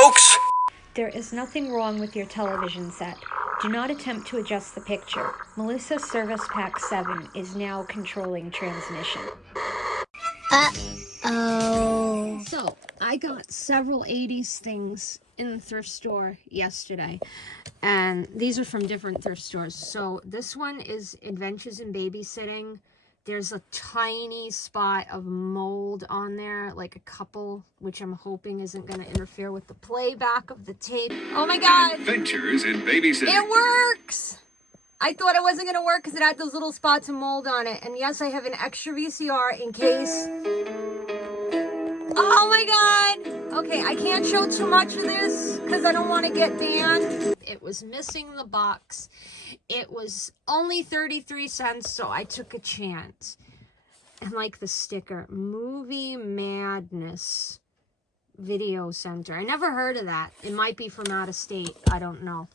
folks. There is nothing wrong with your television set. Do not attempt to adjust the picture. Melissa Service Pack 7 is now controlling transmission. Uh-oh. So, I got several 80s things in the thrift store yesterday. And these are from different thrift stores. So, this one is Adventures in Babysitting. There's a tiny spot of mold on there, like a couple, which I'm hoping isn't going to interfere with the playback of the tape. Oh my God! Adventures in Babysitting. It works! I thought it wasn't going to work because it had those little spots of mold on it. And yes, I have an extra VCR in case. Oh my God! Okay, I can't show too much of this because I don't want to get banned. It was missing the box. It was only 33 cents, so I took a chance. And like the sticker, Movie Madness Video Center. I never heard of that. It might be from out of state. I don't know.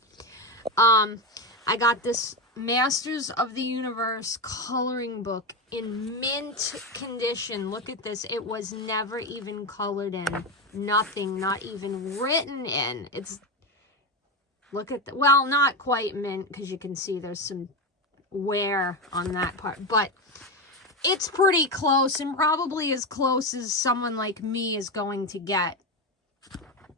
I got this Masters of the Universe coloring book in mint condition. Look at this. It was never even colored in. Nothing, not even written in. It's, look at the, well, not quite mint because you can see there's some wear on that part. But it's pretty close and probably as close as someone like me is going to get.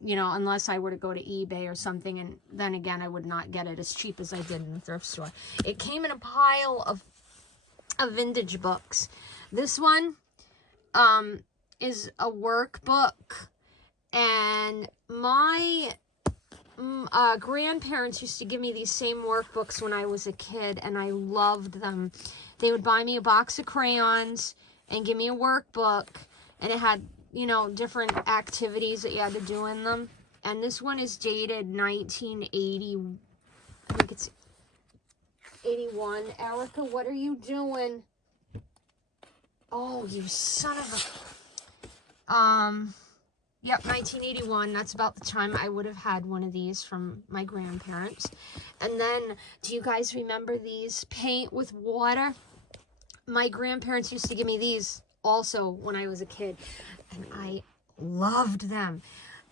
You know, unless I were to go to eBay or something, and then again, I would not get it as cheap as I did in the thrift store. It came in a pile of vintage books. This one is a workbook, and my grandparents used to give me these same workbooks when I was a kid, and I loved them. They would buy me a box of crayons and give me a workbook, and it had, you know, different activities that you had to do in them. And this one is dated 1980. I think it's 81. Erica, what are you doing? Oh, you son of a... Yep, 1981. That's about the time I would have had one of these from my grandparents. And then, do you guys remember these? Paint with water. My grandparents used to give me these also when I was a kid. And I loved them.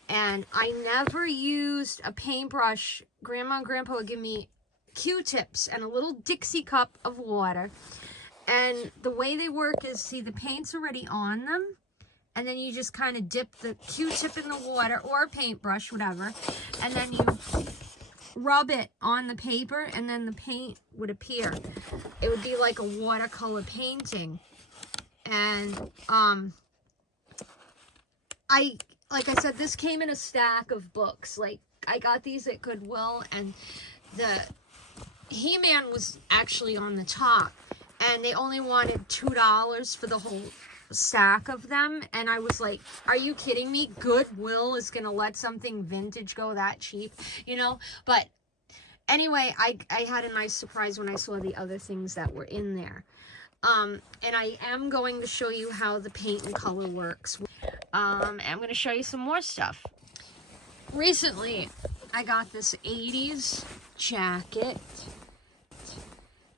And I never used a paintbrush. Grandma and Grandpa would give me Q-tips and a little Dixie cup of water. And the way they work is, see, the paint's already on them. And then you just kind of dip the Q-tip in the water, or a paintbrush, whatever. And then you rub it on the paper, and then the paint would appear. It would be like a watercolor painting. And, like I said, this came in a stack of books. Like, I got these at Goodwill, and the He-Man was actually on the top. And they only wanted $2 for the whole stack of them. And I was like, are you kidding me? Goodwill is going to let something vintage go that cheap, you know? But anyway, I had a nice surprise when I saw the other things that were in there. And I am going to show you how the paint and color works. I'm going to show you some more stuff. Recently, I got this 80's jacket.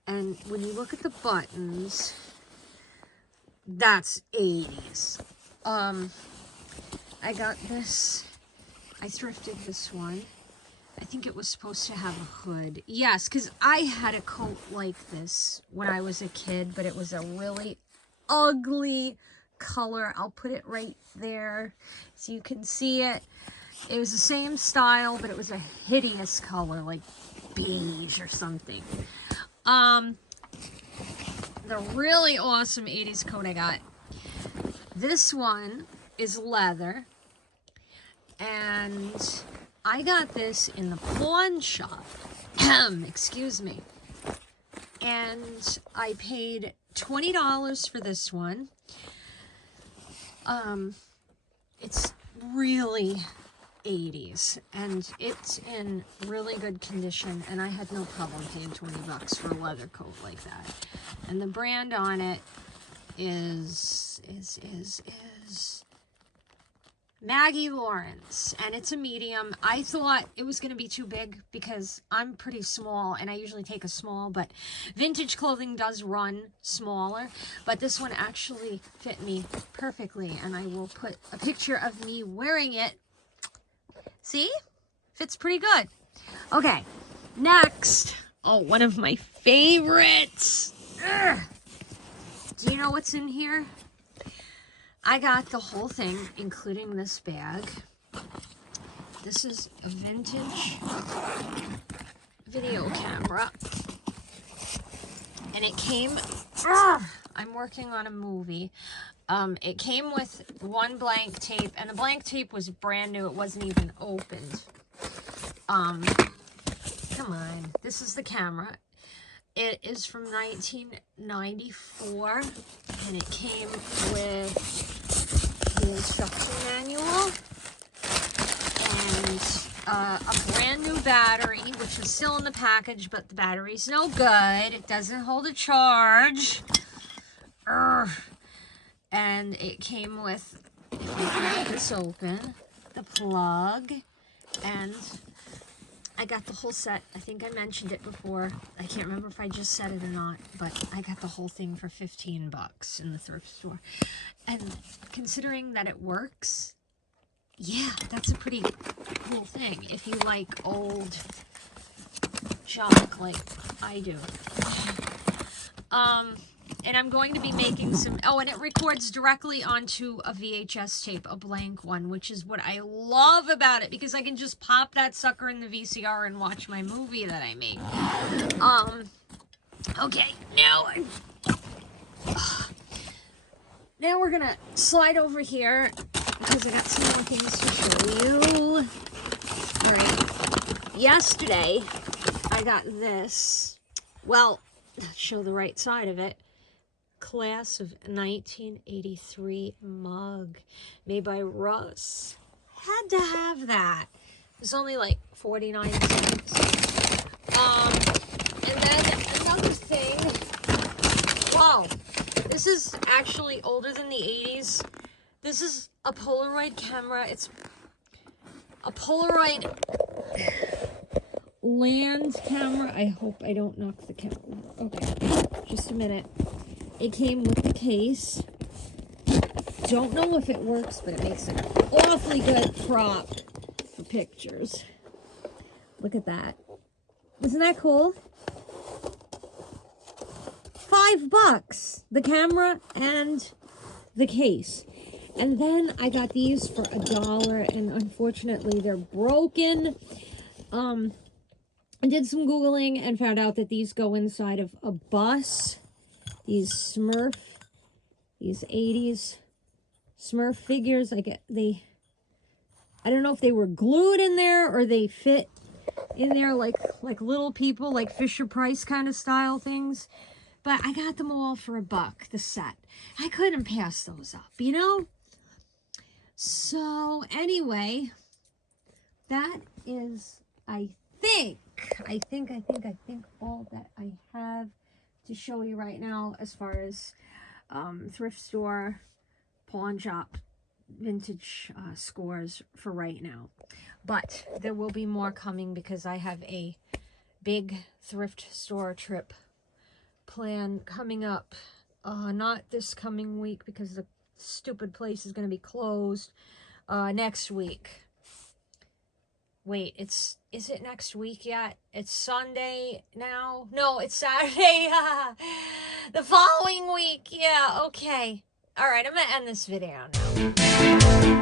And when you look at the buttons, that's 80's. I got this. I thrifted this one. I think it was supposed to have a hood. Yes, because I had a coat like this when I was a kid, but it was a really ugly color. I'll put it right there so you can see it. It was the same style, but it was a hideous color, like beige or something. The really awesome 80's coat I got. This one is leather, and I got this in the pawn shop. Excuse me. And I paid $20 for this one. It's really 80's, and it's in really good condition, and I had no problem paying $20 for a leather coat like that. And the brand on it is Maggie Lawrence, and it's a medium. I thought it was going to be too big because I'm pretty small, and I usually take a small, but vintage clothing does run smaller. But this one actually fit me perfectly, and I will put a picture of me wearing it See? Fits pretty good. Okay, next. Oh, one of my favorites. Ugh. Do you know what's in here? I got the whole thing, including this bag. This is a vintage video camera. And it came, I'm working on a movie. It came with one blank tape, and the blank tape was brand new. It wasn't even opened. Come on. This is the camera. It is from 1994, and it came with the instruction manual and a brand new battery, which is still in the package, but the battery's no good. It doesn't hold a charge. And it came with, if we can get this open, the plug, and I got the whole set. I think I mentioned it before. I can't remember if I just said it or not, but I got the whole thing for 15 bucks in the thrift store. And considering that it works, yeah, that's a pretty cool thing if you like old junk like I do. And I'm going to be making some, oh, and it records directly onto a VHS tape, a blank one, which is what I love about it, because I can just pop that sucker in the VCR and watch my movie that I make. Okay, now we're gonna slide over here, because I got some more things to show you. All right, yesterday I got this, well, show the right side of it. Class of 1983 mug made by Russ. Had to have that. It was only like 49 cents. And then another thing. Wow, this is actually older than the 80s. This is a Polaroid camera. It's a Polaroid land camera. I hope I don't knock the camera. Okay, just a minute. It came with the case. Don't know if it works, but it makes an awfully good prop for pictures. Look at that. Isn't that cool? $5. The camera and the case. And then I got these for $1, and unfortunately they're broken. I did some Googling and found out that these go inside of a bus. These these 80s Smurf figures, I don't know if they were glued in there or they fit in there like little people, like Fisher-Price kind of style things. But I got them all for $1, the set. I couldn't pass those up, you know? So anyway, that is, I think all that I have to show you right now as far as thrift store, pawn shop, vintage scores for right now. But there will be more coming, because I have a big thrift store trip plan coming up. Not this coming week, because the stupid place is going to be closed. Next week. Wait, is it next week yet? It's Sunday now? No, it's Saturday. The following week. Yeah, okay. All right, I'm going to end this video now.